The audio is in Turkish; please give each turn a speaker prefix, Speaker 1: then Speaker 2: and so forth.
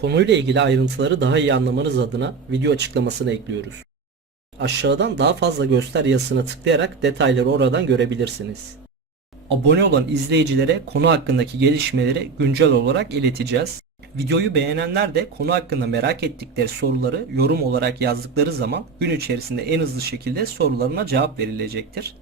Speaker 1: Konuyla ilgili ayrıntıları daha iyi anlamanız adına video açıklamasına ekliyoruz. Aşağıdan daha fazla göster yazısına tıklayarak detayları oradan görebilirsiniz. Abone olan izleyicilere konu hakkındaki gelişmeleri güncel olarak ileteceğiz. Videoyu beğenenler de konu hakkında merak ettikleri soruları yorum olarak yazdıkları zaman gün içerisinde en hızlı şekilde sorularına cevap verilecektir.